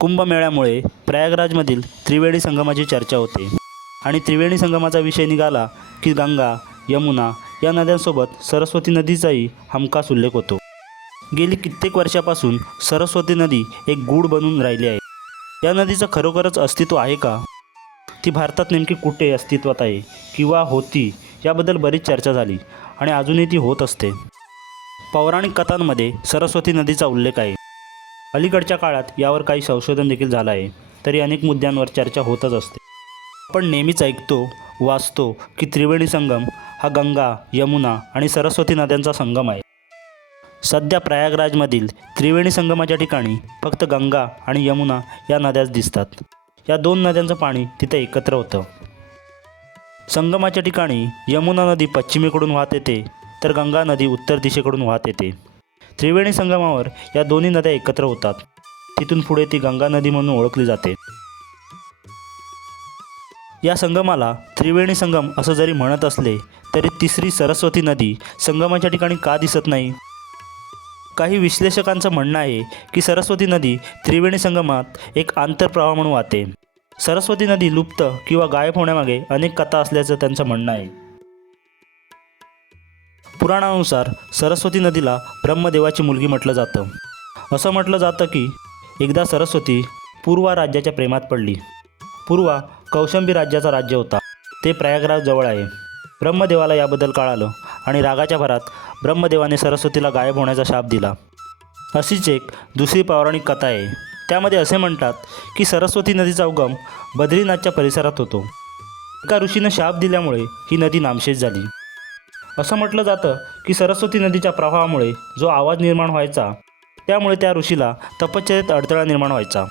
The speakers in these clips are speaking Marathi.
कुंभमेळ्यामुळे प्रयागराजमधील त्रिवेणी संगमाची चर्चा होते. आणि त्रिवेणी संगमाचा विषय निघाला की गंगा यमुना या नद्यांसोबत सरस्वती नदीचाही हमखास उल्लेख होतो. गेली कित्येक वर्षापासून सरस्वती नदी एक गूढ बनून राहिली आहे. या नदीचं खरोखरच अस्तित्व आहे का? ती भारतात नेमकी कुठे अस्तित्वात आहे किंवा होती याबद्दल बरीच चर्चा झाली आणि अजूनही ती होत असते. पौराणिक कथांमध्ये सरस्वती नदीचा उल्लेख आहे. अलीकडच्या काळात यावर काही संशोधन देखील झालं आहे. तरी अनेक मुद्द्यांवर चर्चा होतच असते. आपण नेहमीच ऐकतो वाचतो की त्रिवेणी संगम हा गंगा यमुना आणि सरस्वती नद्यांचा संगम आहे. सध्या प्रयागराजमधील त्रिवेणी संगमाच्या ठिकाणी फक्त गंगा आणि यमुना या नद्याच दिसतात. या दोन नद्यांचं पाणी तिथे एकत्र होतं. संगमाच्या ठिकाणी यमुना नदी पश्चिमेकडून वाहत येते तर गंगा नदी उत्तर दिशेकडून वाहत येते. त्रिवेणी संगमावर या दोन्ही नद्या एकत्र होतात. तिथून पुढे ती गंगा नदी म्हणून ओळखली जाते. या संगमाला त्रिवेणी संगम असं जरी म्हणत असले तरी तिसरी सरस्वती नदी संगमाच्या ठिकाणी का दिसत नाही? काही विश्लेषकांचं म्हणणं आहे की सरस्वती नदी त्रिवेणी संगमात एक आंतरप्रवाह म्हणून वाहते. सरस्वती नदी लुप्त किंवा गायब होण्यामागे अनेक कथा असल्याचं त्यांचं म्हणणं आहे. पुराणानुसार सरस्वती नदीला ब्रह्मदेवाची मुलगी म्हटलं जातं. असं म्हटलं जातं की एकदा सरस्वती पूर्वा राज्याच्या प्रेमात पडली. पूर्वा कौशंबी राज्याचा राज्य होता. ते प्रयागराज जवळ आहे. ब्रह्मदेवाला याबद्दल कळालं आणि रागाच्या भरात ब्रह्मदेवाने सरस्वतीला गायब होण्याचा शाप दिला. अशीच एक दुसरी पौराणिक कथा आहे. त्यामध्ये असे म्हणतात की सरस्वती नदीचा उगम बद्रीनाथच्या परिसरात होतो. एका ऋषीनं शाप दिल्यामुळे ही नदी नामशेष झाली. असं म्हटलं जातं की सरस्वती नदीच्या प्रवाहामुळे जो आवाज निर्माण व्हायचा त्यामुळे त्या ऋषीला तपश्चर्येत अडथळा निर्माण व्हायचा.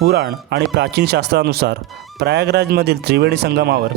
पुराण आणि प्राचीन शास्त्रानुसार प्रयागराजमधील त्रिवेणी संगमावर